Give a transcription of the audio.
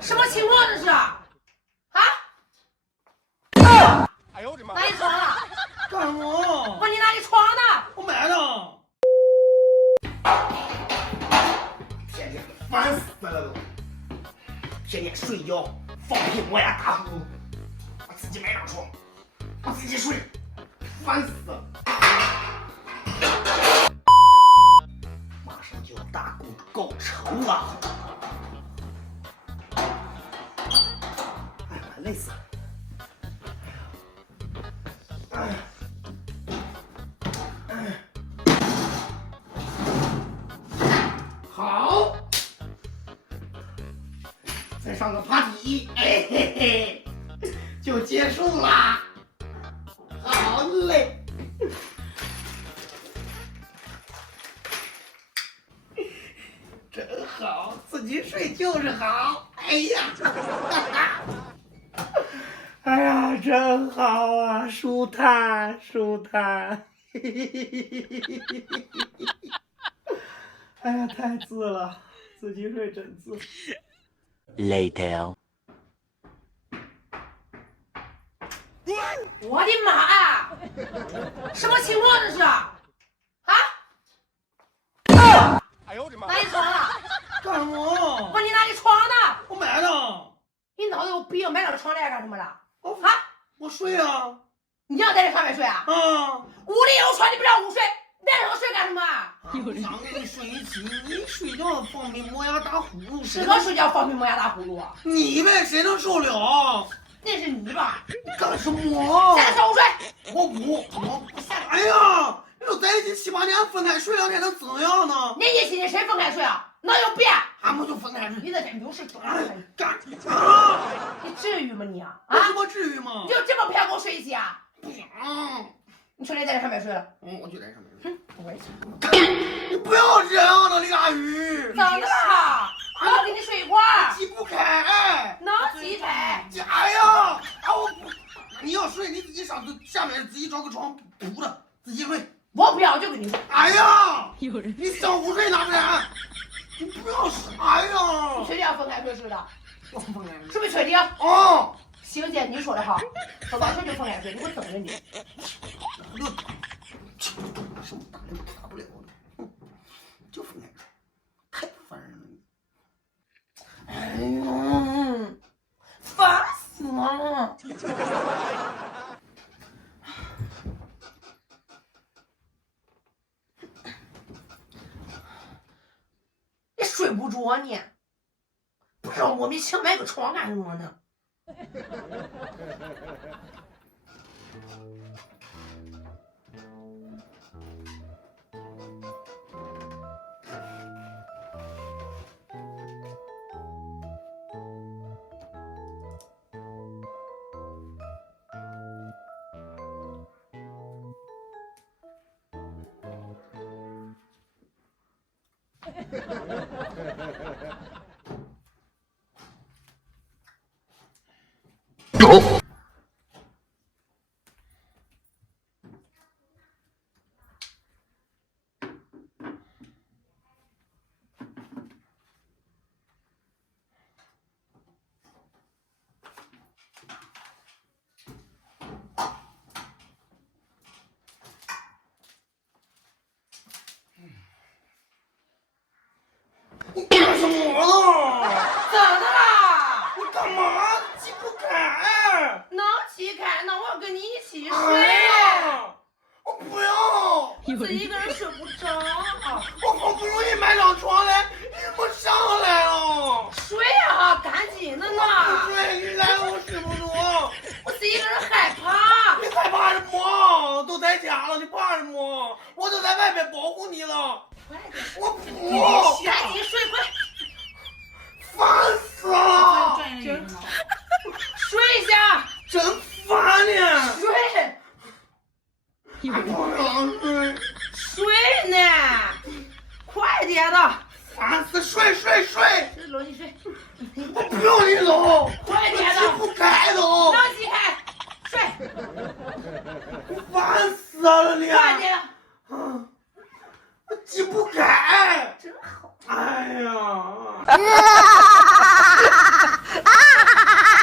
什么情况这是？啊？哎呦我的妈！哪里床了？干什么？问你哪里床呢？我买的。天天烦死了都！天天睡觉放屁磨牙打呼噜，我自己买张床，我自己睡，烦死了！马上就要大功告成了。哎呀，累死了！哎呀！好，再上个爬梯，哎嘿嘿，就结束啦。好嘞，真好，自己睡就是好。哎呀，哎呀，真好啊，舒坦舒坦。哎呀，太自了，自己睡真自。Later. 我的妈啊！什么情况这是？啊？哎呦我的妈！哪里床了？干什么？问你哪里床呢？我买的。你脑子有病，买了床来干什么了？我睡啊。你要在这上面睡啊？啊。屋里有床，你不让屋睡，在这睡干什么？想跟你睡一起，你睡觉放屁磨牙打呼噜，谁能睡觉放屁磨牙打呼噜啊？你呗，谁能受了？那是你吧？你干什么？下来上屋睡。我下来。哎呀，你都在一起7、8年，分开睡2天能怎样呢？你一起你谁分开睡啊？能有病？俺们就分开睡。你这真有事干！干啊！你至于吗你啊？有什么至于吗？你就这么不想跟我睡一起啊？不行。你确定在这上面睡了？我就在上面睡。哼，我也去。你不要这样的，李大宇。怎么了？我跟你睡一块儿。挤不开。能挤开？哎呀！啊我不，你要睡你自己上下面自己找个床铺的，自己睡。我不要就跟你睡。哎呀！你上屋睡哪不然？你不要睡！哎呀！你确定要分开睡是的？我分开睡。是不是确定？哦。行姐，你说的好，分开睡就分开睡，你给我等着你。什么大不了的，就分开睡，太烦人了你。哎呀，烦死了！你睡不着你，不知道莫名其妙买个床干什么呢？你干什么呢？怎么的啦？你干嘛挤不开？能挤开，那我要跟你一起睡。哎呀，我不要，自己一个人睡不着。我好不容易买张床来，你怎么上来了？睡啊，赶紧的呢！不睡，你来了我睡不着。我自己一个人害怕。你害怕什么？都在家了，你怕什么？我都在外面保护你了。快点，我不，赶紧睡，快！烦死了！真好，睡一下，真烦呢！睡，不想睡，睡呢，快点的，烦死！睡！搂你睡，我不用你搂，快点的，挤不开都，能挤开，睡，烦死了你！快